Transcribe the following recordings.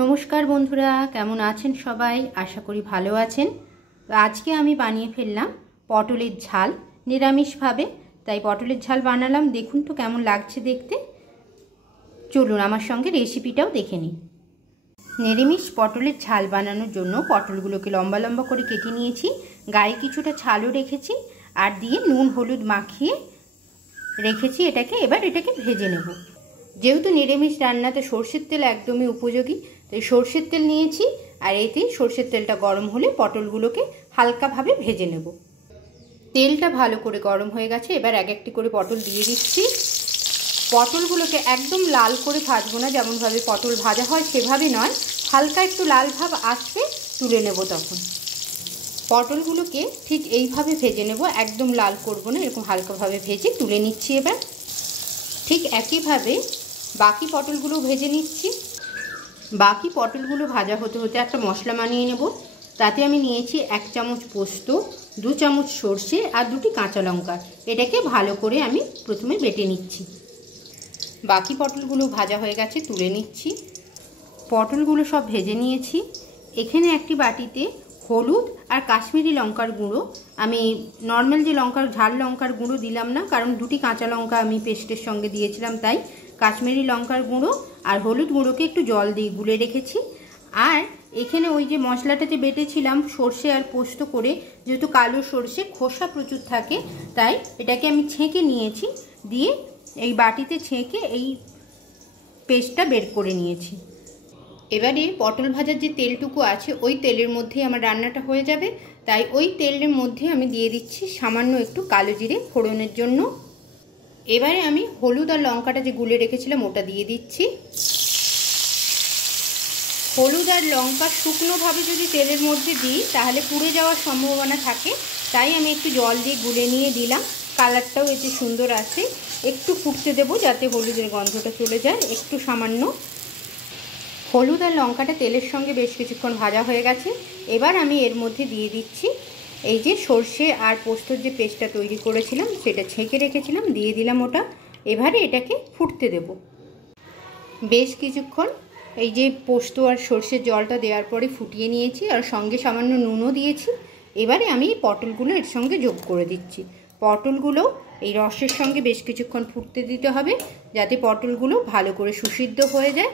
নমস্কার বন্ধুরা, কেমন আছেন সবাই? আশা করি ভালো আছেন। তো আজকে আমি বানিয়ে ফেললাম পটলের ঝাল নিরামিষভাবে। তাই পটলের ঝাল বানালাম, দেখুন তো কেমন লাগছে দেখতে। চলুন আমার সঙ্গে রেসিপিটাও দেখে নিই। নিরামিষ পটলের ঝাল বানানোর জন্য পটলগুলোকে লম্বা লম্বা করে কেটে নিয়েছি, গায়ে কিছুটা ছালও রেখেছি, আর দিয়ে নুন হলুদ মাখিয়ে রেখেছি এটাকে। এবার এটাকে ভেজে নেব। যেহেতু নিরামিষ রান্নাতে সর্ষের তেল একদমই উপযোগী, তাই সর্ষের তেল নিয়েছি, আর এতেই সর্ষের তেলটা গরম হলে পটলগুলোকে হালকাভাবে ভেজে নেব। তেলটা ভালো করে গরম হয়ে গেছে, এবার এক একটি করে পটল দিয়ে দিচ্ছি। পটলগুলোকে একদম লাল করে ভাজবো না, যেমনভাবে পটল ভাজা হয় সেভাবে নয়, হালকা একটু লাল ভাব আসবে তুলে নেব। তখন পটলগুলোকে ঠিক এইভাবে ভেজে নেব, একদম লাল করব না, এরকম হালকাভাবে ভেজে তুলে নিচ্ছি। এবার ঠিক একইভাবে বাকি পটলগুলো ভেজে নিচ্ছি। বাকি পটলগুলো ভাজা হতে হতে একটা মশলা বানিয়ে নেব। তাতে আমি নিয়েছি 1 চামচ পোস্ত, 2 চামচ সর্ষে আর 2টি কাঁচা লঙ্কা। এটাকে ভালো করে আমি প্রথমে বেটে নিচ্ছি। বাকি পটলগুলো ভাজা হয়ে গেছে, তুলে নিচ্ছি। পটলগুলো সব ভেজে নিয়েছি। এখানে একটি বাটিতে হলুদ আর কাশ্মীরি লঙ্কার গুঁড়ো, আমি নর্মাল যে ঝাল লঙ্কার গুঁড়ো দিলাম না, কারণ 2টি কাঁচা লঙ্কা আমি পেস্টের সঙ্গে দিয়েছিলাম, তাই কাশ্মীরি লঙ্কার গুঁড়ো আর হলুদ গুঁড়োকে একটু জল দিয়ে গুলে রেখেছি। আর এখানে ওই যে মশলাটা যে বেটেছিলাম সর্ষে আর পোস্ত করে, যেহেতু কালো সর্ষে খোসা প্রচুর থাকে, তাই এটাকে আমি ছেঁকে নিয়েছি, দিয়ে এই বাটিতে ছেঁকে এই পেস্টটা বের করে নিয়েছি। এবারে পটল ভাজার যে তেলটুকু আছে ওই তেলের মধ্যেই আমার রান্নাটা হয়ে যাবে, তাই ওই তেলের মধ্যে আমি দিয়ে দিচ্ছি সামান্য একটু কালো জিরে ফোড়নের জন্য। এবারে আমি হলুদ আর লঙ্কাটা যে গুলে রেখেছিলাম ওটা দিয়ে দিচ্ছি। হলুদ আর লঙ্কা শুকনোভাবে যদি তেলের মধ্যে দিই তাহলে পুড়ে যাওয়ার সম্ভাবনা থাকে, তাই আমি একটু জল দিয়ে গুলে নিয়ে দিলাম। কালারটাও এতে সুন্দর আসে। একটু ফুটতে দেবো যাতে হলুদের গন্ধটা চলে যায়, একটু সামান্য। হলুদ আর লঙ্কাটা তেলের সঙ্গে বেশ কিছুক্ষণ ভাজা হয়ে গেছে। এবার আমি এর মধ্যে দিয়ে দিচ্ছি এই যে সর্ষে আর পোস্তর যে পেস্টটা তৈরি করেছিলাম, সেটা ছেঁকে রেখেছিলাম, দিয়ে দিলাম ওটা। এবারে এটাকে ফুটতে দেব বেশ কিছুক্ষণ। এই যে পোস্ত আর সর্ষের জলটা দেওয়ার পরে ফুটিয়ে নিয়েছি, আর সঙ্গে সামান্য নুনও দিয়েছি। এবারে আমি পটলগুলো এর সঙ্গে যোগ করে দিচ্ছি। পটলগুলো এই রসের সঙ্গে বেশ কিছুক্ষণ ফুটতে দিতে হবে, যাতে পটলগুলো ভালো করে সুসিদ্ধ হয়ে যায়,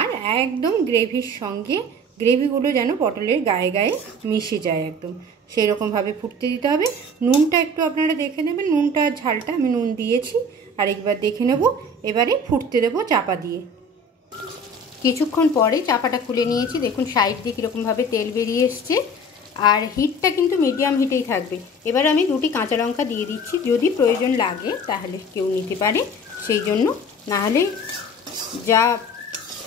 আর একদম গ্রেভির সঙ্গে গ্রেভিগুলো যেন পটলের গায়ে গায়ে মিশে যায়, একদম সেই রকমভাবে ফুটতে দিতে হবে। নুনটা একটু আপনারা দেখে নেবেন, নুনটা আর ঝালটা আমি নুন দিয়েছি, আর একবার দেখে নেব। এবারে ফুটতে দেবো চাপা দিয়ে। কিছুক্ষণ পরে চাপাটা খুলে নিয়েছি, দেখুন সাইড দিয়ে কীরকমভাবে তেল বেরিয়ে এসছে, আর হিটটা কিন্তু মিডিয়াম হিটেই থাকবে। এবার আমি 2টি কাঁচা লঙ্কা দিয়ে দিচ্ছি, যদি প্রয়োজন লাগে তাহলে কেউ নিতে পারে, সেই জন্য। নাহলে যা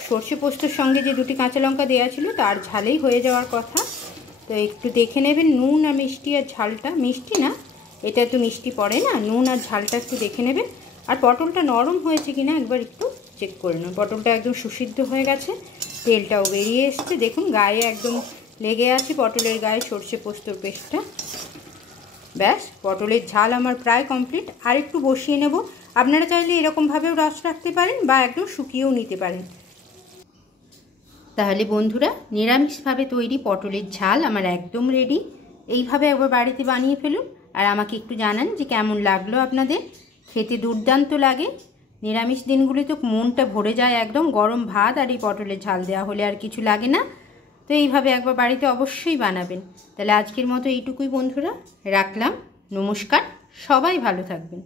সর্ষে পোস্তর সঙ্গে যে 2টি কাঁচা লঙ্কা দেওয়া ছিল তার ঝালেই হয়ে যাওয়ার কথা। তো একটু দেখে নেবেন নুন আর মিষ্টি আর ঝালটা, মিষ্টি না, এটা তো মিষ্টি পড়ে না, নুন আর ঝালটা একটু দেখে নেবেন। আর পটলটা নরম হয়েছে কিনা একবার একটু চেক করে নেন। পটলটা একদম সুসিদ্ধ হয়ে গেছে, তেলটাও বেরিয়ে এসছে, দেখুন গায়ে একদম লেগে আছে পটলের গায়ে সর্ষে পোস্তর পেস্টটা। ব্যাস, পটলের ঝাল আমার প্রায় কমপ্লিট। আর একটু বসিয়ে নেব। আপনারা চাইলে এরকমভাবেও রস রাখতে পারেন বা একদম শুকিয়েও নিতে পারেন। তাহলে বন্ধুরা, নিরামিষভাবে তৈরি পটলের ঝাল আমার একদম রেডি। এইভাবে একবার বাড়িতে বানিয়ে ফেলুন, আর আমাকে একটু জানান যে কেমন লাগলো আপনাদের। খেতে দুর্দান্ত লাগে। নিরামিষ দিনগুলি তো মনটা ভরে যায় একদম, গরম ভাত আর এই পটলের ঝাল দেওয়া হলে আর কিছু লাগে না। তো এইভাবে একবার বাড়িতে অবশ্যই বানাবেন। তাহলে আজকের মতো এইটুকুই বন্ধুরা, রাখলাম। নমস্কার, সবাই ভালো থাকবেন।